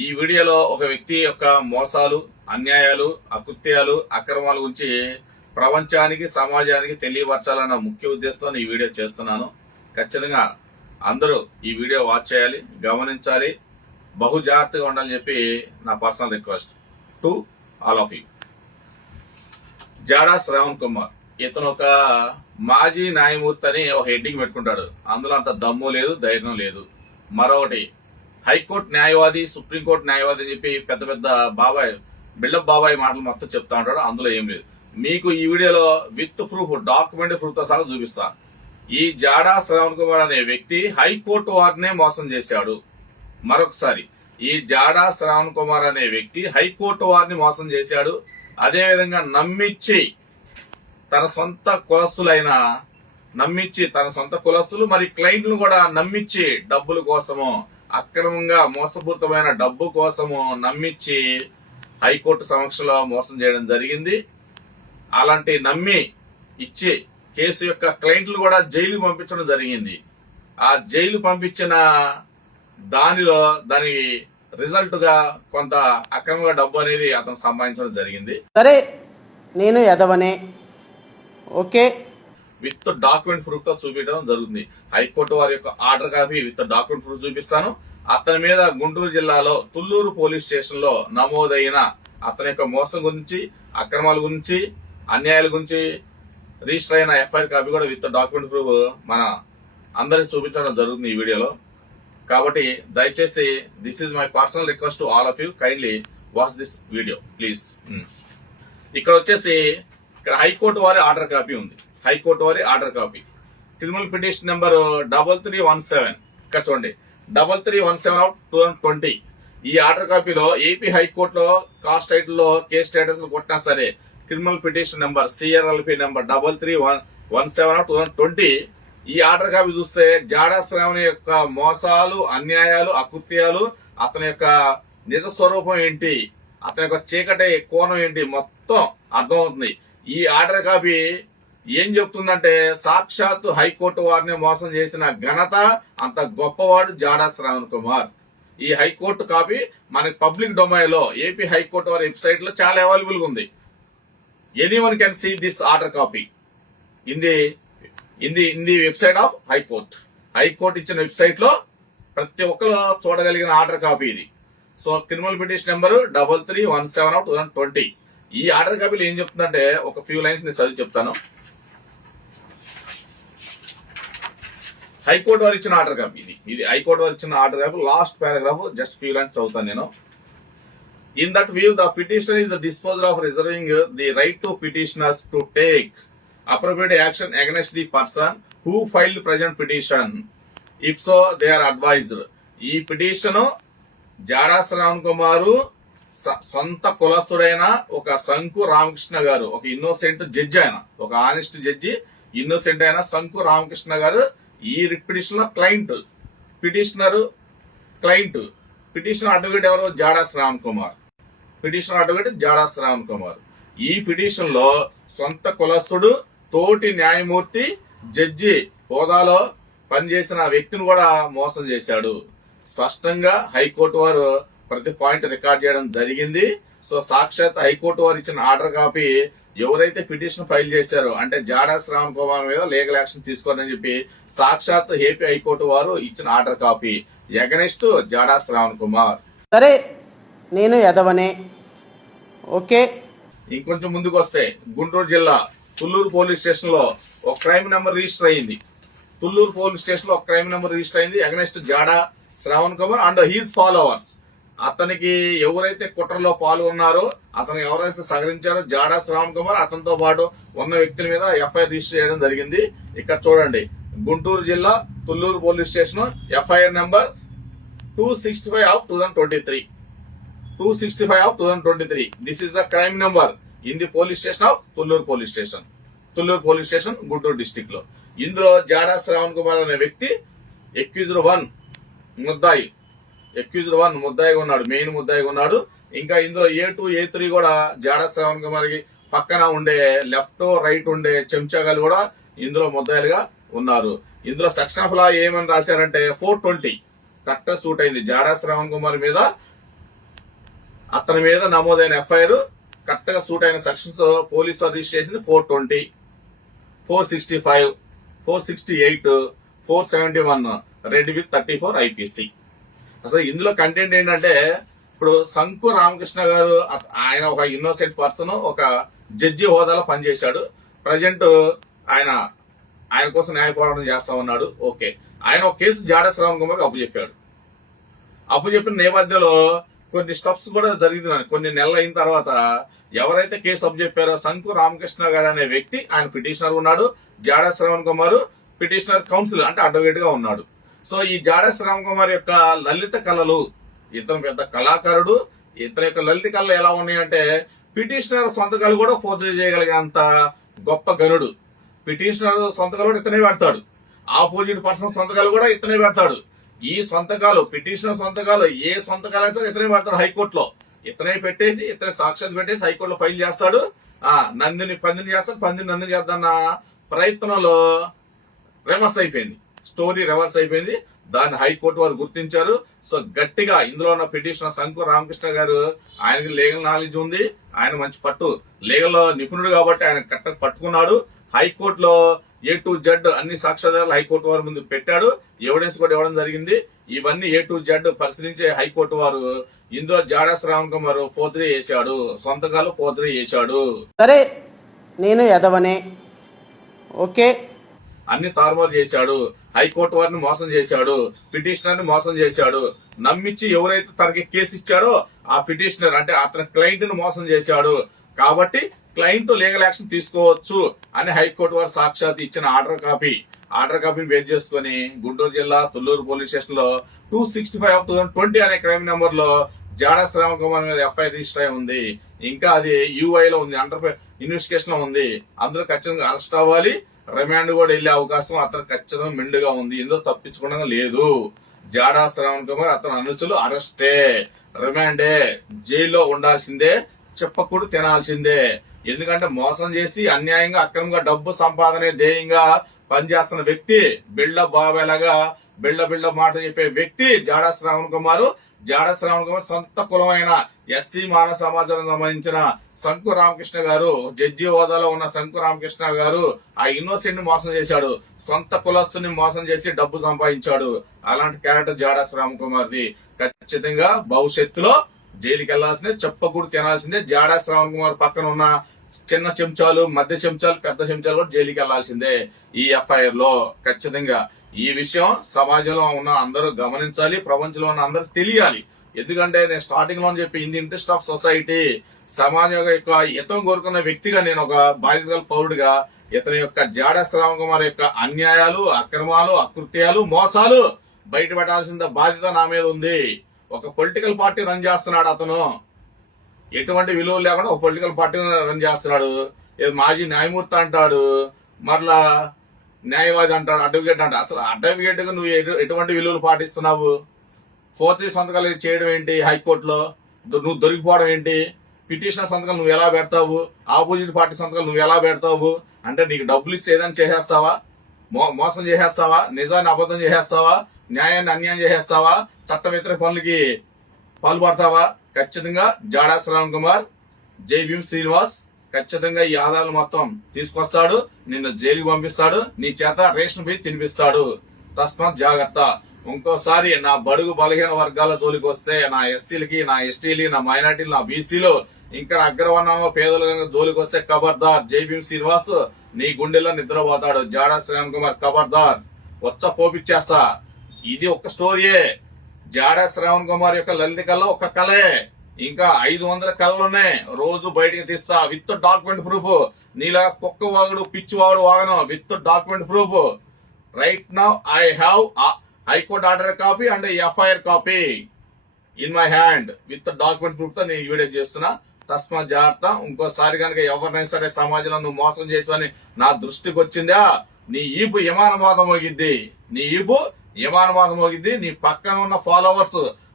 ఈ వీడియోలో ఒక వ్యక్తి యొక్క మోసాలు, అన్యాయాలు, అకృత్యాలు, అక్రమాల గురించి ప్రపంచానికి, సమాజానికి తెలియపరచాలన్న ముఖ్య ఉద్దేశంతో ఈ వీడియో చేస్తున్నాను. ఖచ్చితంగా అందరూ ఈ వీడియో వాచ్ చేయాలి, గమనించాలి, బహు జాగ్రత్తగా ఉండాలని చెప్పి నా personal request to all of you. Jada Shravan Kumar ఇతను ఒక మాజీ న్యాయమూర్తి అని ఒక హెడ్డింగ్ పెట్టుకుంటాడు. అందులో అంత దమ్ము లేదు, ధైర్యం లేదు. మరొకటి హైకోర్టు న్యాయవాది, సుప్రీంకోర్టు న్యాయవాది అని చెప్పి పెద్ద పెద్ద బాబాయ్, బిల్డప్ బాబాయ్ మాటలు మొత్తం చెప్తా ఉంటాడు. అందులో ఏం లేదు. మీకు ఈ వీడియోలో విత్ ప్రూఫ్, డాక్యుమెంట్ ప్రూఫ్ తో సహా చూపిస్తా. ఈ జాడా శ్రావణ్ కుమార్ అనే వ్యక్తి హైకోర్టు వారినే మోసం చేశాడు. మరొకసారి, ఈ జాడా శ్రావణ్ కుమార్ అనే వ్యక్తి హైకోర్టు వారిని మోసం చేశాడు. అదేవిధంగా నమ్మించి తన సొంత కులస్తులు మరి క్లయింట్లను కూడా నమ్మించి డబ్బుల కోసము, అక్రమంగా మోసపూరితమైన డబ్బు కోసము నమ్మించి హైకోర్టు సమక్షంలో మోసం చేయడం జరిగింది. అలాంటి నమ్మి ఇచ్చి కేసు యొక్క క్లయింట్లు కూడా జైలుకు పంపించడం జరిగింది. ఆ జైలు పంపించిన దాని రిజల్ట్ గా కొంత అక్రమంగా డబ్బు అనేది అతను సంపాదించడం జరిగింది. సరే, నేను ఎదవనే, ఓకే, విత్ డాక్యుమెంట్ ప్రూఫ్ తో చూపించడం జరుగుతుంది. హైకోర్టు వారి యొక్క order copy with document proof చూపిస్తాను. అతని మీద గుంటూరు జిల్లాలో తుళ్లూరు పోలీస్ స్టేషన్ లో నమోదైన అతని యొక్క మోసం గురించి, అక్రమాల గురించి, అన్యాయాల గురించి రిజిస్టర్ అయిన ఎఫ్ఐఆర్ కాపీ కూడా విత్ డాక్యుమెంట్ ప్రూఫ్ మన అందరికి చూపించడం జరుగుతుంది ఈ వీడియోలో. కాబట్టి దయచేసి this is my personal request to all of you, kindly watch this video please. ఇక్కడ వచ్చేసి ఇక్కడ హైకోర్టు వారి ఆర్డర్ కాపీ ఉంది. హైకోర్టు వారి order copy criminal petition number 3317. ఇక్కడ చూడండి, 3317/2020. ఈ ఆర్డర్ కాపీలో ఏపీ హైకోర్టులో కాస్ట్ టైటిల్ లో కేసు స్టేటస్ కొట్టినా సరే criminal petition number CRLP number 3317/2020. ఈ ఆర్డర్ కాపీ చూస్తే జాడా శ్రావణ్ యొక్క మోసాలు, అన్యాయాలు, అకృత్యాలు, అతని యొక్క నిజ స్వరూపం ఏంటి, అతని యొక్క చీకటి కోణం ఏంటి మొత్తం అర్థమవుతుంది. ఈ ఆర్డర్ కాపీ ఏం చెప్తుందంటే సాక్షాత్తు హైకోర్టు వారిని మోసం చేసిన ఘనత అంత గొప్పవాడు జాడా శ్రావణ్ కుమార్. ఈ హైకోర్టు కాపీ మనకి పబ్లిక్ డొమైన్ లో ఏపీ హైకోర్టు వారి వెబ్సైట్ లో చాలా అవైలబుల్ గా ఉంది. Anyone can see this order copy in the website of high court. High court ఇచ్చిన వెబ్సైట్ లో ప్రతి ఒక్కరు చూడగలిగిన ఆర్డర్ కాపీ ఇది. So criminal petition number 3317/2020. ఈ ఆర్డర్ కాపీలో ఏం చెప్తుందంటే ఒక ఫ్యూ లైన్స్ నేను చదివి చెప్తాను. హైకోర్టు వారు ఇచ్చిన ఆర్డర్ కాపీ ఇది హైకోర్టు వారు ఇచ్చిన order copy last paragraph just few lines చదువుతాను నేను. In that view, the petitioner is the disposer of reserving the right to petitioners to take appropriate action against the person who filed the present petition. If so, they are advised. ఈ petition జాడా Shravan కుమారు సొంత కులస్తుడైన ఒక శంకు రామకృష్ణ గారు, ఒక innocent judge, ఆయన ఒక honest judge, innocent అయిన శంకు రామకృష్ణ గారు ఈ పిటిషన్ లో క్లయింట్, పిటిషనర్ అడ్వకేట్ ఎవరు? జాడా శ్రావణ్ కుమార్. Petition advocate Jada Shravan Kumar. ఈ పిటిషన్ లో సొంత కులస్తుడు, తోటి న్యాయమూర్తి, జడ్జి హోదాలో పనిచేసిన వ్యక్తిని కూడా మోసం చేశాడు. స్పష్టంగా హైకోర్టు వారు ప్రతి పాయింట్ రికార్డ్ చేయడం జరిగింది. సో సాక్షాత్ హైకోర్టు వారు ఇచ్చిన ఆర్డర్ కాపీ ఎవరైతే పిటిషన్ ఫైల్ చేశారో అంటే జాడా శ్రావణ్ కుమార్ మీద లీగల్ యాక్షన్ తీసుకోవాలని చెప్పి సాక్షాత్ ఏపీ హైకోర్టు వారు ఇచ్చిన order copy against Jada Shravan Kumar. సరే, నేను ఎదవనే, ఓకే. ఇంకొంచెం ముందుకు వస్తే గుంటూరు జిల్లా తుళ్లూరు పోలీస్ స్టేషన్ లో ఒక క్రైమ్ నెంబర్ రిజిస్టర్ అయింది. తుళ్లూరు పోలీస్ స్టేషన్ లో ఒక క్రైమ్ నెంబర్ రిజిస్టర్ అయింది against Jada Shravan Kumar and his followers. అతనికి ఎవరైతే కుట్రలో పాల్గొన్నారో, అతను ఎవరైతే సహకరించారో జాడా శ్రావణ్ కుమార్ అతనితో పాటు ఉన్న వ్యక్తుల మీద ఎఫ్ఐఆర్ రిజిస్టర్ చేయడం జరిగింది. ఇక్కడ చూడండి, గుంటూరు జిల్లా Tulluru police station FIR number 265/2023. 265/2023. This is the crime number in the police station of Tulluru police station Guntur district లో. ఇందులో జాడా శ్రావణ్ కుమార్ అనే వ్యక్తి అక్యూజ్డ్ 1 ముద్దాయిగా ఉన్నాడు, మెయిన్ ముద్దాయిగా ఉన్నాడు. ఇంకా ఇందులో A2, A3 కూడా జాడా శ్రావణ్ కుమార్ కి పక్కన ఉండే లెఫ్ట్ రైట్ ఉండే చెంచాగాలు కూడా ఇందులో ముద్దాయిలుగా ఉన్నారు. ఇందులో సెక్షన్ ఆఫ్ లా ఏమని రాశారంటే 420 కరెక్ట్ సూట్ అయింది. జాడా శ్రావణ్ కుమార్ మీద అతని మీద నమోదైన ఎఫ్ఐఆర్ కరెక్ట్ గా సూట్ అయిన sections police registration 420, 465, 468, 471 red with 34 IPC. అసలు ఇందులో కంటెంట్ ఏంటంటే, ఇప్పుడు శంకు రామకృష్ణ గారు ఆయన ఒక ఇన్నోసెంట్ పర్సన్, ఒక జడ్జి హోదాలో పనిచేశాడు. ప్రజెంట్ ఆయన కోసం న్యాయ పోరాటం చేస్తా ఉన్నాడు. ఓకే, ఆయన ఒక కేసు జాడా శ్రవణ్ కుమార్ అప్పచెప్పాడు. అప్పచెప్పిన నేపథ్యంలో కొన్ని స్టెప్స్ కూడా జరుగుతున్నాయి. కొన్ని నెలలు అయిన తర్వాత ఎవరైతే కేసు అప్పచెప్పారో శంకు రామకృష్ణ గారు అనే వ్యక్తి, ఆయన పిటిషనర్ ఉన్నాడు. జాడా శ్రవణ్ కుమార్ పిటిషనర్ కౌన్సిల్ అంటే అడ్వకేట్ గా ఉన్నాడు. సో ఈ జాడా శ్రవణ్ కుమార్ యొక్క లలిత కళలు, ఇతను పెద్ద కళాకారుడు. ఇతని యొక్క లలిత కళలు ఎలా ఉన్నాయంటే, పిటిషనర్ సంతకాలు కూడా ఫోర్జరీ చేయగలిగేంత గొప్ప గనుడు. పిటిషనర్ సంతకాలు కూడా ఇతనే పెడతాడు, ఆపోజిట్ పర్సన్ సంతకాలు కూడా ఇతనే పెడతాడు. ఈ సంతకాలు, పిటిషనర్ సంతకాలు, ఏ సంతకాలు సరే ఇతనే పెడతాడు. హైకోర్టులో ఇతనే పెట్టేసి, ఇతనే సాక్షాత్ పెట్టేసి హైకోర్టులో ఫైల్ చేస్తాడు. నందిని పందిని చేస్తాడు, పందిని నందిని చేద్దాన్న ప్రయత్నంలో రివర్స్ అయిపోయింది, స్టోరీ రివర్స్ అయిపోయింది. దాన్ని హైకోర్టు వారు గుర్తించారు. సో గట్టిగా ఇందులో ఉన్న పిటిషనర్ శంకు రామకృష్ణ గారు, ఆయనకి లీగల్ నాలెడ్జ్ ఉంది, ఆయన మంచి పట్టు లీగల్ నిపుణుడు కాబట్టి ఆయన కరెక్ట్ పట్టుకున్నాడు. హైకోర్టులో A to Z అన్ని సాక్ష్యాధారాలు హైకోర్టు వారి ముందు పెట్టాడు. ఎవిడెన్స్ కూడా ఇవ్వడం జరిగింది. ఇవన్నీ A to Z పరిశీలించే హైకోర్టు వారు ఇందులో జాడా శ్రవణ్ కుమార్ ఫోర్జరీ చేశాడు, సొంతకాలు ఫోర్జరీ చేశాడు. సరే, నేను ఎదవనే, ఓకే, అన్ని తారుమారు చేశాడు. హైకోర్టు వారిని మోసం చేశాడు, పిటిషనర్ ని మోసం చేశాడు. నమ్మించి ఎవరైతే తనకి కేసు ఇచ్చాడో ఆ పిటిషనర్ అంటే అతని క్లయింట్ ని మోసం చేశాడు. కాబట్టి క్లయింట్ లీగల్ యాక్షన్ తీసుకోవచ్చు అని హైకోర్టు వారు సాక్షాత్ ఇచ్చిన ఆర్డర్ కాపీని బేస్ చేసుకుని గుంటూరు జిల్లా తుళ్లూరు పోలీస్ స్టేషన్ లో 265/2020 అనే క్రైమ్ నెంబర్ లో జాడా శ్రవణ్ కుమార్ మీద ఎఫ్ఐఆర్ రిజిస్టర్ అయి ఉంది. ఇంకా అది యూఐ లో ఉంది, అండర్ ఇన్వెస్టిగేషన్ లో ఉంది. అందరూ ఖచ్చితంగా అరెస్ట్ అవ్వాలి, రిమాండ్ కూడా వెళ్లే అవకాశం అతను ఖచ్చితంగా మెండుగా ఉంది. ఇందులో తప్పించుకోవడం లేదు. జాడా శ్రవణ్ కుమార్ అతని అనుచరులు అరెస్టే, రిమాండే, జైల్లో ఉండాల్సిందే, చెప్పకూడదు తినాల్సిందే. ఎందుకంటే మోసం చేసి అన్యాయంగా అక్రమంగా డబ్బు సంపాదనే ధ్యేయంగా పనిచేస్తున్న వ్యక్తి, బిల్డప్ బాబాలాగా బిల్డ మాట చెప్పే వ్యక్తి జాడా శ్రవణ్ కుమార్. జాడా శ్రవణ్ కుమార్ సొంత కులమైన ఎస్సీ మానవ సమాజానికి సంబంధించిన శంకు రామకృష్ణ గారు, జడ్జి హోదాలో ఉన్న శంకు రామకృష్ణ గారు ఆ ఇన్నోసెంట్ ని మోసం చేశాడు, సొంత కులస్తుని మోసం చేసి డబ్బు సంపాదించాడు. అలాంటి క్యారెక్టర్ జాడా శ్రవణ్ కుమార్ది. ఖచ్చితంగా భవిష్యత్తులో జైలుకి వెళ్లాల్సిందే, చెప్పకూడదు తినాల్సిందే. జాడా శ్రవణ్ కుమార్ పక్కన ఉన్న చిన్న చెంచాలు, మధ్య చెంచాలు, పెద్ద చెంచాలు కూడా జైలుకి వెళ్లాల్సిందే ఈ ఎఫ్ఐఆర్ లో. ఖచ్చితంగా ఈ విషయం సమాజంలో ఉన్న అందరూ గమనించాలి, ప్రపంచంలో ఉన్న అందరూ తెలియాలి. ఎందుకంటే నేను స్టార్టింగ్ లో చెప్పి in the interest of society, సమాజం యొక్క హితం కోరుకున్న వ్యక్తిగా, నేను ఒక బాధ్యత పౌరుడిగా ఇతని యొక్క జాడా శ్రవణ్ కుమార్ యొక్క అన్యాయాలు, అక్రమాలు, అకృత్యాలు, మోసాలు బయట పెట్టాల్సిన బాధ్యత నా మీద ఉంది. ఒక పొలిటికల్ పార్టీ రన్ చేస్తున్నాడు అతను, ఎటువంటి విలువలు లేకుండా ఒక పొలిటికల్ పార్టీని రన్ చేస్తున్నాడు. మాజీ న్యాయమూర్తి అంటాడు, మరలా న్యాయవాది అంటాడు, అడ్వకేట్ అంటాడు. అసలు అడ్వకేట్ గా నువ్వు ఎటువంటి విలువలు పాటిస్తున్నావు? ఫోర్జరీ సంతకాలు చేయడం ఏంటి హైకోర్టులో? నువ్వు దొరికిపోవడం ఏంటి? పిటిషనర్ సంతకాలు నువ్వు ఎలా పెడతావు? ఆపోజిట్ పార్టీ సంతకాలు నువ్వు ఎలా పెడతావు? అంటే నీకు డబ్బులు ఇస్తే ఏదైనా చేసేస్తావా? మోసం చేసేస్తావా? నిజాన్ని అబద్ధం చేసేస్తావా? న్యాయాన్ని అన్యాయం చేసేస్తావా? చట్ట వ్యతిరేక పనులకి పాల్పడతావా? ఖచ్చితంగా జాడా శ్రవణ్ కుమార్, జై భీమ్ శ్రీనివాస్ ఖచ్చితంగా ఈ ఆధారాలు మొత్తం తీసుకొస్తాడు, నిన్ను జైలుకి పంపిస్తాడు, నీ చేత రేషన్ బియ్యం తినిపిస్తాడు. తస్మాత్ జాగ్రత్త. ఇంకోసారి నా బడుగు బలహీన వర్గాల జోలికి వస్తే, నా ఎస్సీలకి, నా ఎస్టీలు, నా మైనార్టీలు, నా బీసీలు, ఇంకా అగ్రవర్ణంలో పేదల జోలికి వస్తే ఖబర్దార్. జై భీమ్ శ్రీనివాస్ నీ గుండెల్లో నిద్రపోతాడు. జాడా శ్రవణ్ కుమార్ ఖబర్దార్, వచ్చ పోపిచ్చేస్తా. ఇది ఒక స్టోరీయే. జాడా శ్రవణ్ కుమార్ యొక్క లలిత కళ ఒక కళే, ఇంకా 500 కళలున్నాయి. రోజు బయటికి తీస్తా విత్ డాక్యుమెంట్ ప్రూఫ్. నీలా కుక్క వాగుడు, పిచ్చి వాగుడు వాగను, with document proof. Right now I have high court order copy and FIR copy in my hand with document proof తో నేను వీడియో చేస్తున్నా. తస్మాత్ జాగ్రత్త. ఇంకోసారి కనుక ఎవరినైనా సరే సమాజంలో నువ్వు మోసం చేసావని నా దృష్టికి వచ్చిందా, నీ ఈపు విమానవాదం మోగిద్ది, నీ ఈపు విమానవాదం మోగిద్ది. నీ పక్కన ఉన్న ఫాలోవర్స్